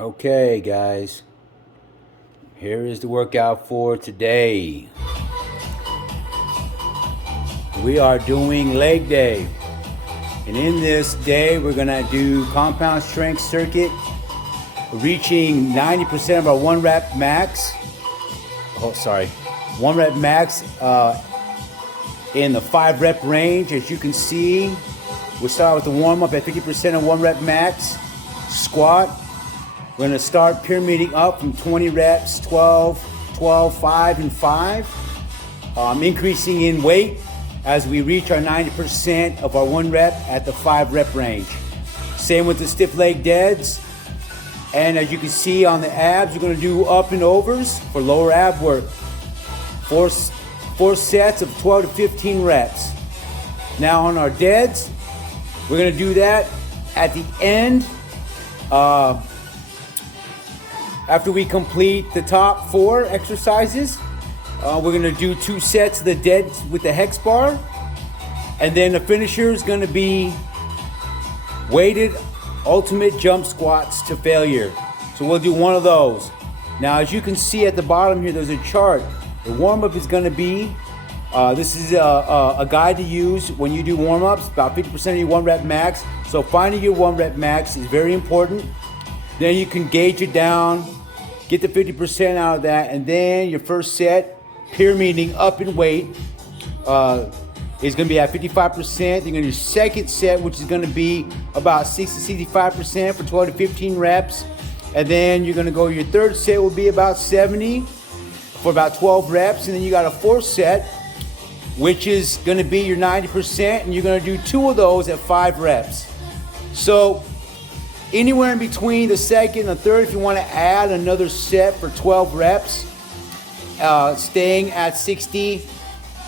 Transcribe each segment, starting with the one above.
Okay, guys, here is the workout for today. We are doing leg day. And in this day, we're gonna do compound strength circuit, reaching 90% of our 1 rep max. One rep max in the 5 rep range. As you can see, we'll start with the warm up at 50% of 1 rep max. Squat. We're gonna start pyramiding up from 20 reps, 12, 12, 5, and 5. Increasing in weight as we reach our 90% of our 1 rep at the 5 rep range. Same with the stiff leg deads. And as you can see on the abs, we're gonna do up and overs for lower ab work. Four sets of 12 to 15 reps. Now on our deads, we're gonna do that at the end. After we complete the top 4 exercises, we're gonna do 2 sets of the deads with the hex bar. And then the finisher is gonna be weighted ultimate jump squats to failure. So we'll do one of those. Now, as you can see at the bottom here, there's a chart. The warm-up is gonna be, this is a guide to use when you do warm-ups, about 50% of your 1 rep max. So finding your 1 rep max is very important. Then you can gauge it down, get the 50% out of that, and then your first set, pyramiding up in weight, is gonna be at 55%. You're gonna do your second set, which is gonna be about 60 to 65% for 12 to 15 reps. And then you're gonna go, your third set will be about 70 for about 12 reps. And then you got a 4th set, which is gonna be your 90%, and you're gonna do 2 of those at 5 reps. So anywhere in between the second and the third, if you wanna add another set for 12 reps, staying at 60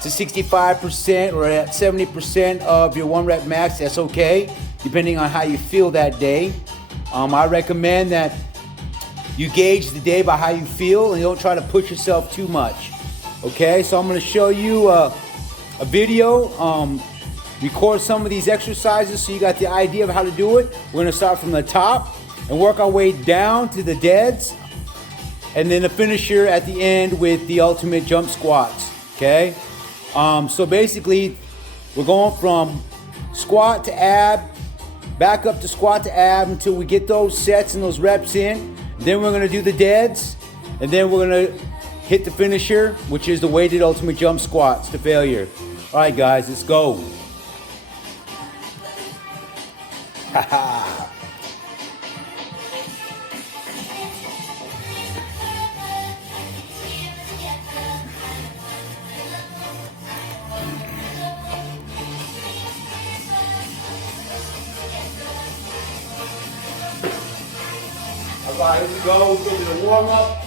to 65% or at 70% of your 1 rep max, that's okay, depending on how you feel that day. I recommend that you gauge the day by how you feel and you don't try to push yourself too much. Okay, so I'm gonna show you a video, record some of these exercises so you got the idea of how to do it. We're gonna start from the top and work our way down to the deads, and then the finisher at the end with the ultimate jump squats, okay? So basically, we're going from squat to ab, back up to squat to ab until we get those sets and those reps in. Then we're gonna do the deads, and then we're gonna hit the finisher, which is the weighted ultimate jump squats to failure. All right, guys, let's go. Haha. All right, here we go. We'll go to the warm up.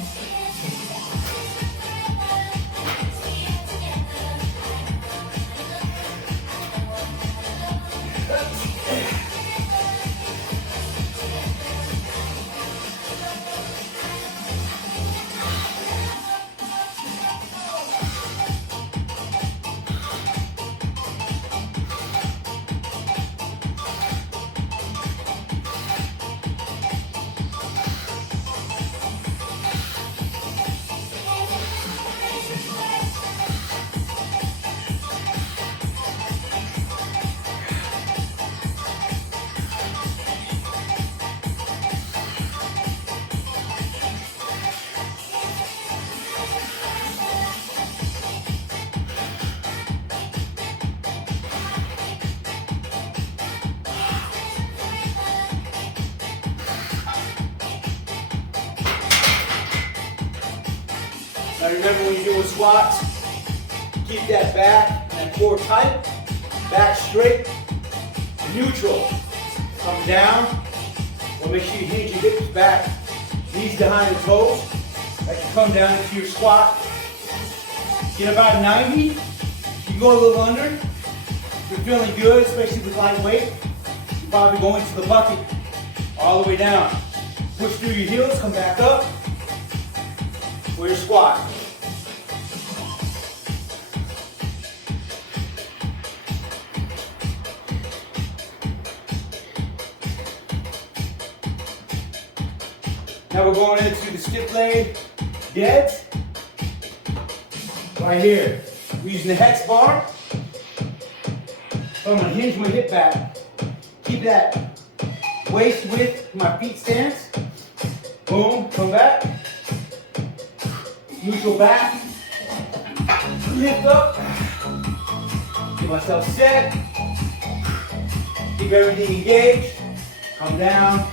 Now remember, when you're doing squats, keep that back and that core tight, back straight, neutral. Come down, well, make sure you hinge your hips back, knees behind the toes. As you come down into your squat, get about 90. You can go a little under. If you're feeling good, especially with light weight, you're probably going to the bucket all the way down. Push through your heels, come back up for your squat. Now we're going into the stiff leg deads. Right here. We're using the hex bar. So I'm gonna hinge my hip back. Keep that waist width to my feet stance. Boom, come back. Neutral back. Lift up. Get myself set. Keep everything engaged. Come down.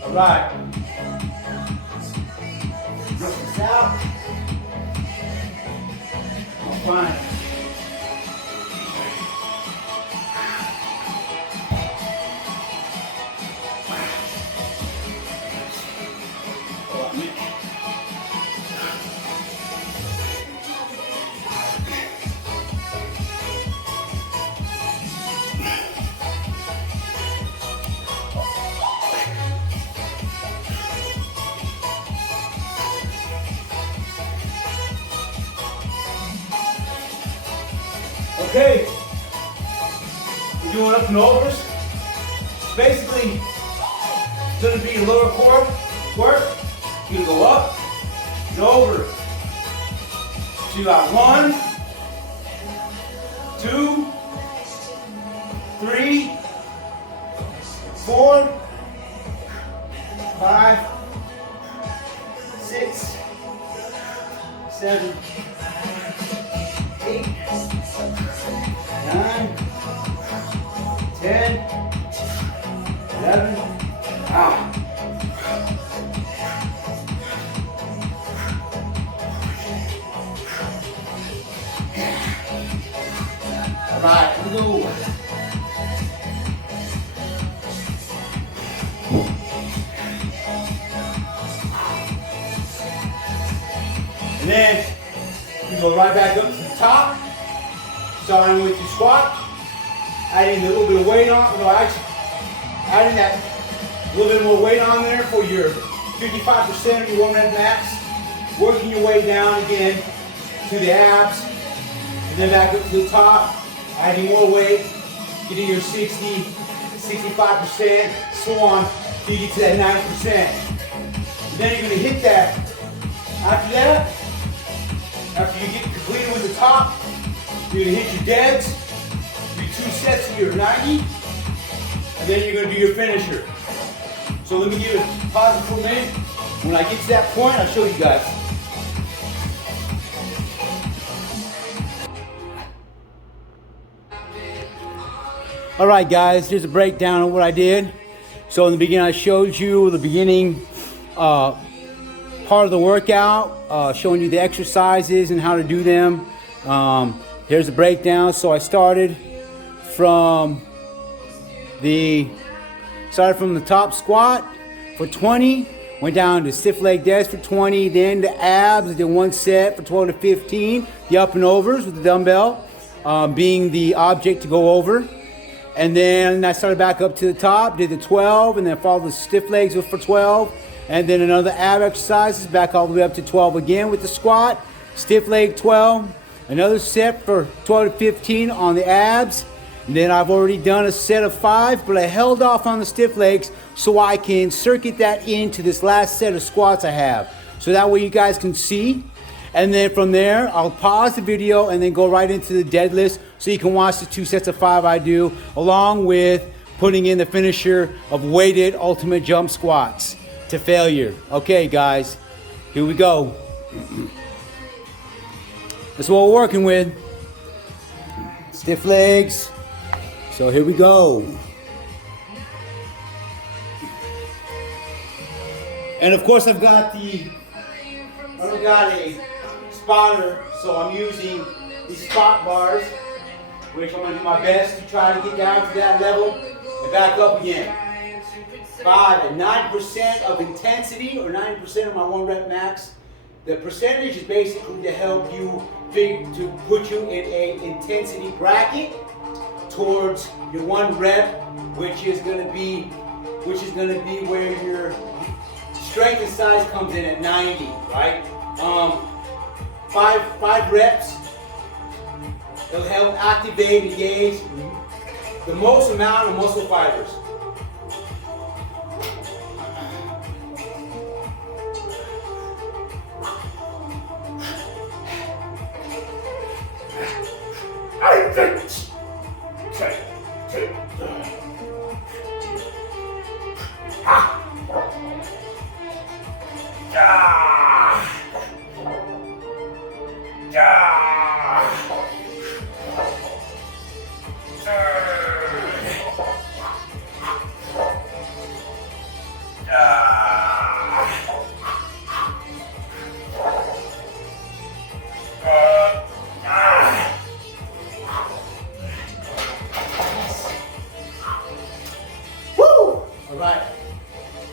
All right. Work this out. Fine. Okay, we're doing up and overs. Basically, it's going to be your lower core work. You're going to go up and over. So you got 1, 2, 3, 4, 5, 6, 7, 8, 9, 10, 11, All right, here we go. And then you go right back up to the top, starting with your squat, adding a little bit of weight on, actually adding that little bit more weight on there for your 55% of your 1 rep max, working your way down again to the abs, and then back up to the top, adding more weight, getting your 60, 65%, so on, till you get to that 90%. And then you're gonna hit that. After that, after you get completed with the top, you're gonna hit your deads, do 2 sets of your 90, and then you're gonna do your finisher. So let me give it pause for a minute. When I get to that point, I'll show you guys. All right, guys, here's a breakdown of what I did. So in the beginning, I showed you the beginning part of the workout, showing you the exercises and how to do them. Here's the breakdown. So I started from the top squat for 20, went down to stiff leg deads for 20, then the abs, I did 1 set for 12 to 15, the up and overs with the dumbbell being the object to go over. And then I started back up to the top, did the 12, and then followed the stiff legs for 12, and then another ab exercises, back all the way up to 12 again with the squat, stiff leg 12, another set for 12 to 15 on the abs, and then I've already done a set of 5, but I held off on the stiff legs so I can circuit that into this last set of squats I have. So that way you guys can see. And then from there, I'll pause the video and then go right into the deadlifts so you can watch the 2 sets of 5 I do, along with putting in the finisher of weighted ultimate jump squats to failure. Okay, guys, here we go. That's what we're working with. Stiff legs, So here we go. And of course I've got a spotter, so I'm using these spot bars, which I'm gonna do my best to try to get down to that level and back up again. 5 and 9% of intensity, or 90% of my 1 rep max. The percentage is basically to help you to put you in a intensity bracket towards your 1 rep, which is gonna be where your strength and size comes in at 90, right? 5 reps. It'll help activate, engage the most amount of muscle fibers.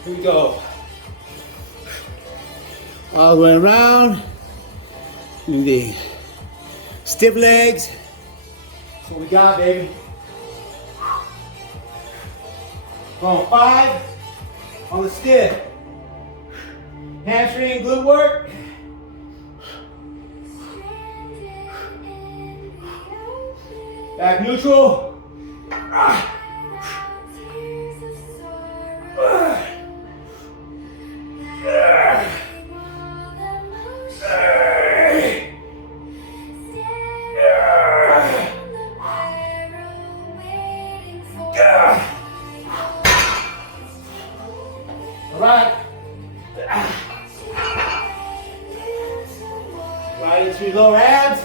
Here we go. All the way around. Do the stiff legs. That's what we got, baby. On 5 on the stiff. Hamstring, glute work. Back neutral. Right into your lower abs.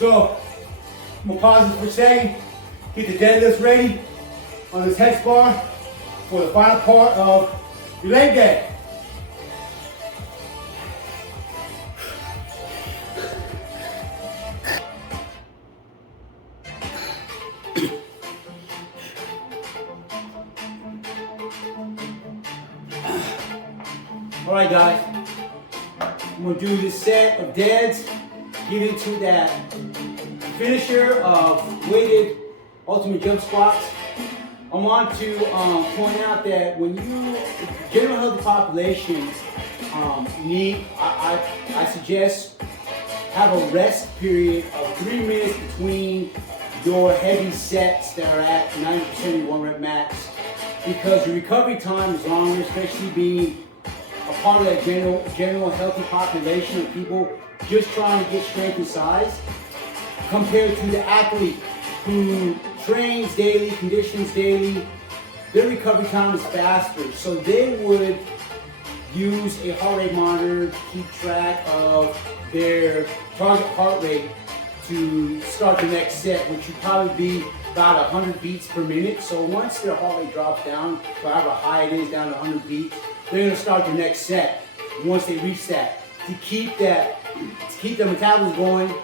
So, I'm gonna pause this for a second, get the deadlifts ready on this hex bar for the final part of your leg day. All right, guys, I'm gonna do this set of deads, get into that finisher of weighted ultimate jump squats. I want to point out that when you, general healthy populations, I suggest have a rest period of 3 minutes between your heavy sets that are at 90% of your 1 rep max, because your recovery time is longer, especially being a part of that general healthy population of people just trying to get strength and size, compared to the athlete who trains daily, conditions daily. Their recovery time is faster, so they would use a heart rate monitor to keep track of their target heart rate to start the next set, which would probably be about 100 beats per minute. So once their heart rate drops down to however high it is, down to 100 beats, they're going to start the next set. Once they reach that, to keep the metabolism going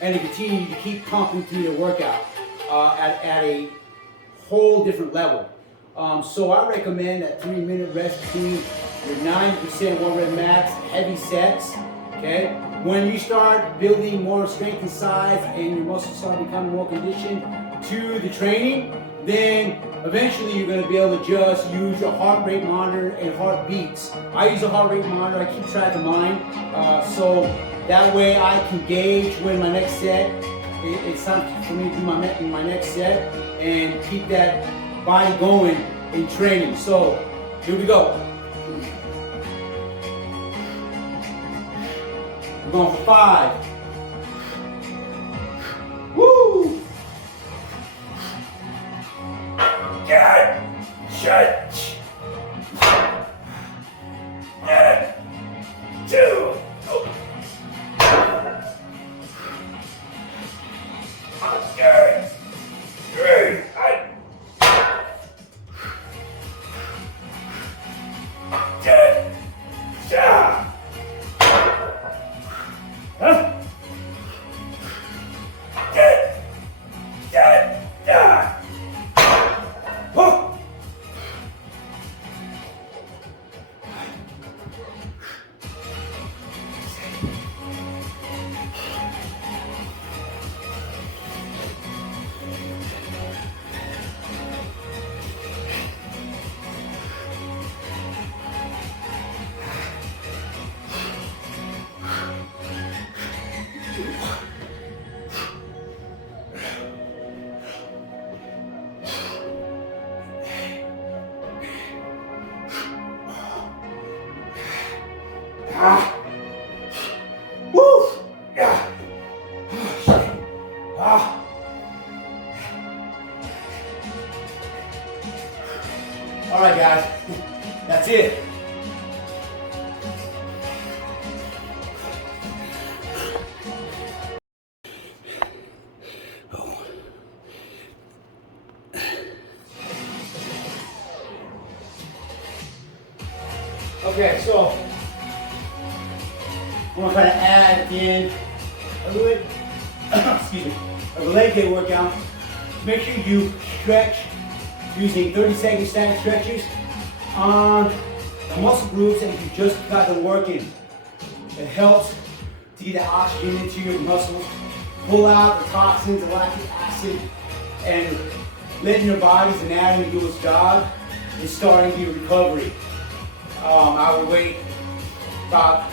and to continue to keep pumping through their workout at a whole different level. So I recommend that 3 minute rest between your 90% 1 rep max heavy sets, okay? when you start building more strength and size and your muscles start becoming more conditioned to the training, then eventually you're going to be able to just use your heart rate monitor and heartbeats. I use a heart rate monitor, I keep track of mine, so that way I can gauge when my next set, it's time for me to do my next set and keep that body going in training. So here we go. We're going for 5. Woo! Get, shut. 2. Okay. 3. Woo! Yeah. All right, guys, that's it. Okay, so I'm gonna kind of add at the end a little bit, excuse me, of a leg day workout. Make sure you stretch using 30-second static stretches on the muscle groups that you just got them working. It helps to get the oxygen into your muscles, pull out the toxins, the lactic acid, and letting your body's anatomy do its job and starting your recovery. I would wait about,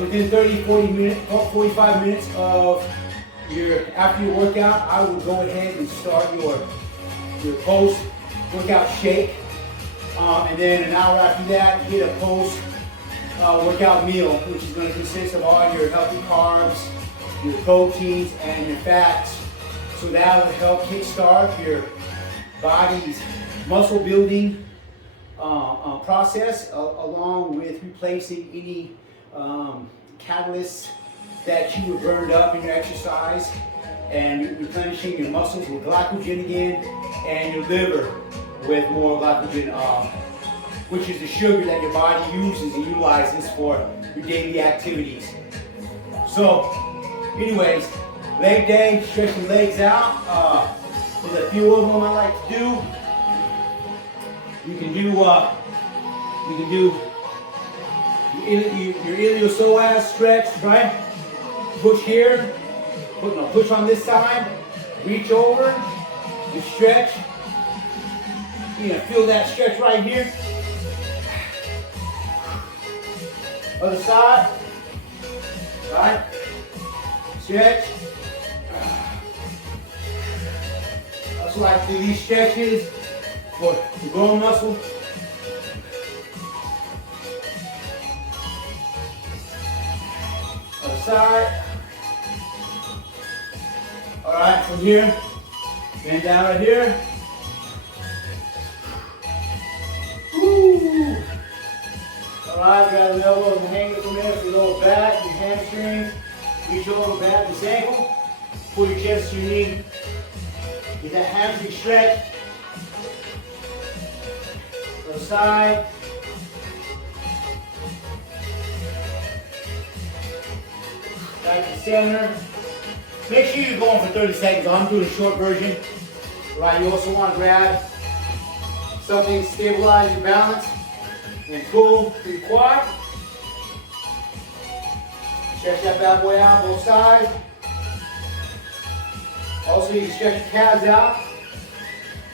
within 30, 40 minutes, 45 minutes of after your workout, I would go ahead and start your post-workout shake. And then an hour after that, you get a post-workout meal, which is going to consist of all your healthy carbs, your proteins, and your fats. So that will help kickstart your body's muscle building process, along with replacing any catalysts that you have burned up in your exercise, and replenishing your muscles with glycogen again, and your liver with more glycogen, which is the sugar that your body uses and utilizes for your daily activities. So, anyways, leg day, stretch the legs out. There's a few of them I like to do. You can do your iliopsoas stretch, right? Push here, push on this side, reach over, you stretch. You're gonna feel that stretch right here. Other side, right? Stretch. I also like to do these stretches for the groin muscle. Other side. All right, from here, bend down right here. Woo. All right, grab the elbow and hang it from there for your lower back, your hamstrings. Reach your lower back, this ankle. Pull your chest to your knee. Get that hamstring stretch. Other side. Back to center. Make sure you're going for 30 seconds. I'm doing a short version. Right, you also want to grab something to stabilize your balance and pull to your quad. Stretch that bad boy out, both sides. Also, you can stretch your calves out.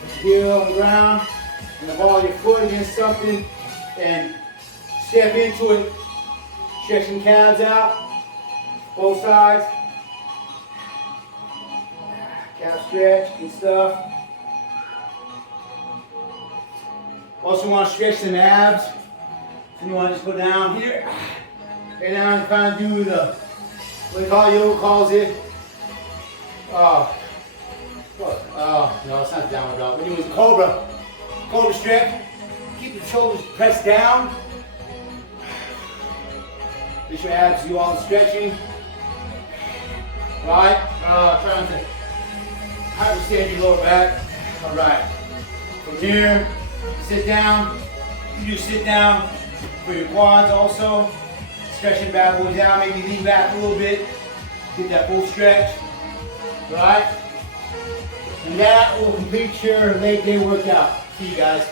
Put your heel on the ground and then ball your foot against something and step into it. Stretching calves out, both sides. Calf stretch and stuff. Also want to stretch some abs. So you want to just go down here. Lay down and kind of do the, what yoga calls it. No, it's not downward dog. We're doing the cobra stretch. Keep the shoulders pressed down. Let your abs do all the stretching. Right? Trying to hyperextend your lower back. All right. From here, sit down. You do sit down for your quads also. Stretching bad boys out. Maybe lean back a little bit. Get that full stretch. Right? And that will complete your leg day workout. See you guys.